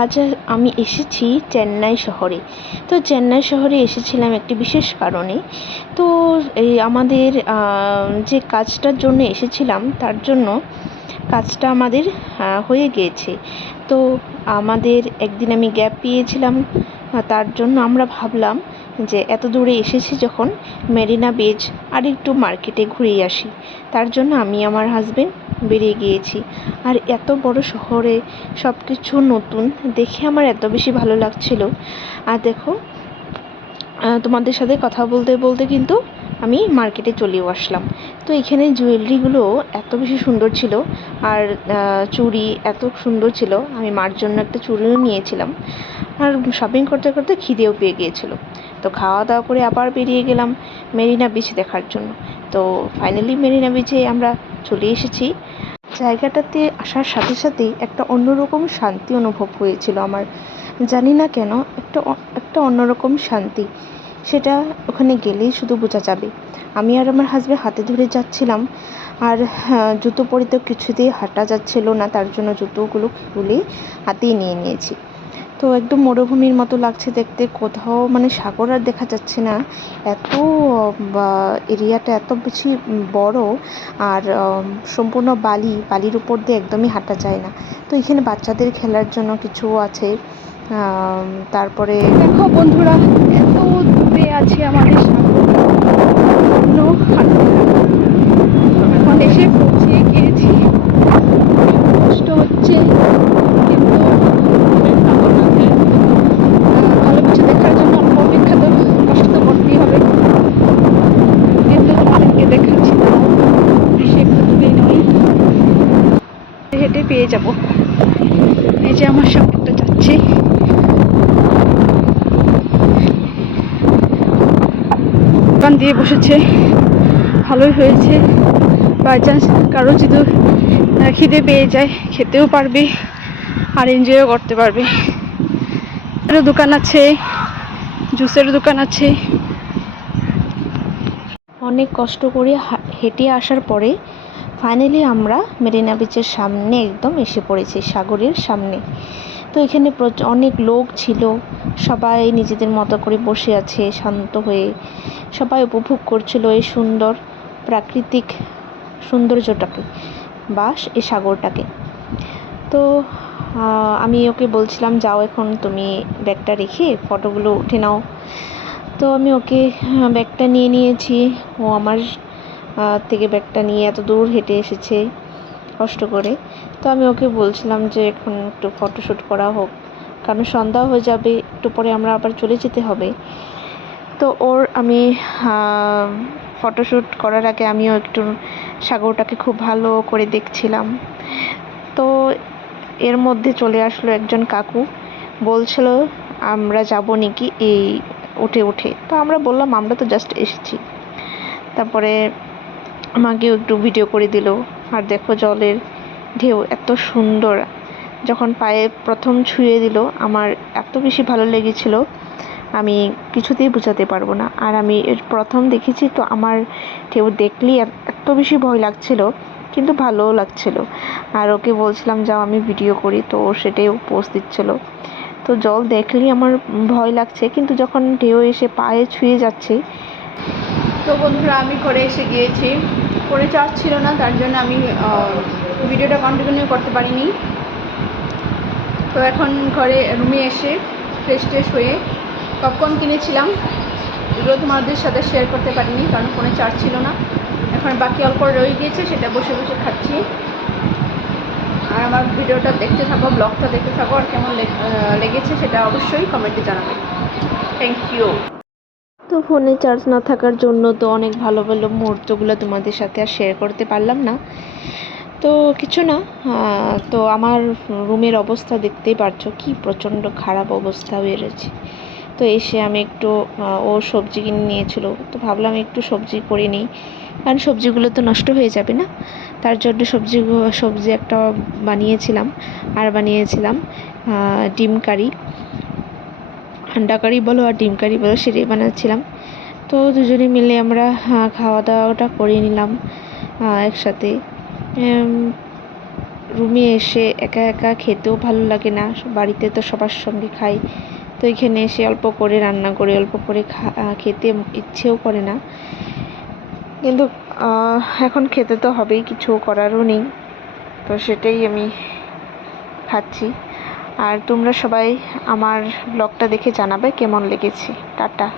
আজ আমি এসেছি চেন্নাই শহরে। তো চেন্নাই শহরে এসেছিলাম একটি বিশেষ কারণে। তো এই আমাদের যে কাজটার জন্য এসেছিলাম তার জন্য কাজটা আমাদের হয়ে গিয়েছে। তো আমাদের একদিন আমি গ্যাপ পেয়েছিলাম, তার জন্য আমরা ভাবলাম যে এত দূরে এসেছি যখন মেরিনা বিচ আর একটু মার্কেটে ঘুরে আসি। তার জন্য আমি আমার হাজবেন্ড বেরিয়ে গিয়েছি। আর এত বড় শহরে সব কিছু নতুন দেখে আমার এত বেশি ভালো লাগছিল। আর দেখো, তোমাদের সাথে কথা বলতে বলতে কিন্তু আমি মার্কেটে চলেও আসলাম। তো এখানে জুয়েলারিগুলো এত বেশি সুন্দর ছিল, আর চুড়ি এত সুন্দর ছিল। আমি মার জন্য একটা চুড়িও নিয়েছিলাম। আর শপিং করতে করতে খিদেও পেয়ে গিয়েছিল। তো খাওয়া দাওয়া করে আবার বেরিয়ে গেলাম মেরিনা বিচ দেখার জন্য। তো ফাইনালি মেরিনা বিচে আমরা চলে এসেছি। জায়গাটাতে আসার সাথে সাথেই একটা অন্যরকম শান্তি অনুভব হয়েছিল আমার। জানি না কেন, একটা অন্যরকম শান্তি, সেটা ওখানে গেলেই শুধু বোঝা যাবে। আমি আর আমার হাজবেন্ড হাতে ধরে যাচ্ছিলাম। আর জুতো পরে তো কিছুতেই হাঁটা যাচ্ছিল না, তার জন্য জুতোগুলো খুলে হাতেই নিয়ে নিয়েছি। তো একদম মরুভূমির মতো লাগছে দেখতে, কোথাও মানে সাগর আর দেখা যাচ্ছে না। এত এরিয়াটা এত বেশি বড়, আর সম্পূর্ণ বালির উপর দিয়ে একদমই হাঁটা যায় না। তো এখানে বাচ্চাদের খেলার জন্য কিছু আছে। তারপরে দেখো বন্ধুরা, এত দূরে আছে আমাদের এখন এসে পৌঁছে গিয়েছি। কষ্ট হচ্ছে, কিন্তু ভালো কিছু দেখার জন্য অল্প অপেক্ষা তো কষ্ট তো করতেই হবে। কিন্তু তোমাদেরকে দেখাচ্ছি, সে একটু দূরে নয়, হেঁটে পেয়ে যাব। এই যে আমার সঙ্গে একটা যাচ্ছে। দোকান দিয়ে বসেছে, ভালোই হয়েছে। বাই চান্স কারো যদি খিদে পেয়ে যায়, খেতেও পারবে আর এনজয়ও করতে পারবে। দোকান আছে, জুসের দোকান আছে। অনেক কষ্ট করে হেঁটে আসার পরে ফাইনালি আমরা মেরিনা বিচের সামনে একদম এসে পড়েছি, সাগরের সামনে। তো এখানে অনেক লোক ছিল, সবাই নিজেদের মতো করে বসে আছে শান্ত হয়ে। সবাই উপভোগ করছিল এই সুন্দর প্রাকৃতিক সৌন্দর্যটাকে বা এই সাগরটাকে। তো আমি ওকে বলছিলাম, যাও এখন তুমি ব্যাগটা রেখে ফটোগুলো উঠে নাও। তো আমি ওকে ব্যাগটা নিয়ে নিয়েছি। ও আমার থেকে ব্যাগটা নিয়ে এত দূর হেঁটে এসেছে কষ্ট করে। তো আমি ওকে বলছিলাম যে এখন একটু ফটোশ্যুট করা হোক, কারণ সন্ধ্যা হয়ে যাবে, একটু পরে আমরা আবার চলে যেতে হবে। তো আমি ফটোশ্যুট করার আগে আমিও একটু সাগরটাকে খুব ভালো করে দেখছিলাম। তো এর মধ্যে চলে আসলো একজন কাকু, বলছিল আমরা যাব নাকি এই উঠে। তো আমরা বললাম আমরা তো জাস্ট এসেছি। তারপরে আমাকেও একটু ভিডিও করে দিল। আর দেখো জলের ঢেউ এত সুন্দর, যখন পায়ে প্রথম ছুঁয়ে দিল আমার এত বেশি ভালো লেগেছিল, আমি কিছুতেই বোঝাতে পারবো না। আর আমি প্রথম দেখেছি, তো আমার ঢেউ দেখলেই এত বেশি ভয় লাগছিল, কিন্তু ভালোও লাগছিল। আর ওকে বলছিলাম যাও আমি ভিডিও করি, তো ও সেটাই পোস্ট দিচ্ছিল। তো জল দেখলেই আমার ভয় লাগছে, কিন্তু যখন ঢেউ এসে পায়ে ছুঁয়ে যাচ্ছে। তো বন্ধুরা, আমি ঘরে এসে গিয়েছি। ফোনে চার্জ ছিল না, তার জন্য আমি ভিডিওটা কন্টিনিউ করতে পারিনি। তো এখন ঘরে রুমে এসে ফ্রেশ হয়ে পপকর্ন কিনেছিলাম, এগুলো তোমাদের সাথে শেয়ার করতে পারিনি কারণ ফোনে চার্জ ছিল না। এখন বাকি অল্প রয়ে গিয়েছে, সেটা বসে বসে খাচ্ছি। আর আমার ভিডিওটা দেখতে থাকো, ব্লগটা দেখতে থাকো, আর কেমন লেগেছে সেটা অবশ্যই কমেন্টে জানাবে। Thank you. তো ফোনে চার্জ না থাকার জন্য তো অনেক ভালো ভালো মুহূর্তগুলো তোমাদের সাথে আর শেয়ার করতে পারলাম না। তো কিছু না, তো আমার রুমের অবস্থা দেখতেই পারছো, কি প্রচণ্ড খারাপ অবস্থা হয়ে রয়েছে। তো এসে আমি একটু ও সবজি কিনে নিয়েছিল, তো ভাবলাম একটু সবজি করে নিই, কারণ সবজিগুলো তো নষ্ট হয়ে যাবে না। তার জন্য সবজি একটা বানিয়েছিলাম, আর বানিয়েছিলাম ডিম কারি, আন্ডা কারি বলো আর ডিম কারি বলো, সেটাই বানাচ্ছিলাম। তো দুজনে মিলে আমরা খাওয়া দাওয়াটা করে নিলাম একসাথে। রুমে এসে একা একা খেতেও ভালো লাগে না, বাড়িতে তো সবার সঙ্গে খাই। তো এখানে এসে অল্প করে রান্না করে অল্প করে খেতে ইচ্ছেও করে না, কিন্তু এখন খেতে তো হবেই, কিছু করারও নেই। তো সেটাই আমি খাচ্ছি। আর তোমরা সবাই আমার ব্লগটা দেখে জানাবে কেমন লেগেছে। টাটা।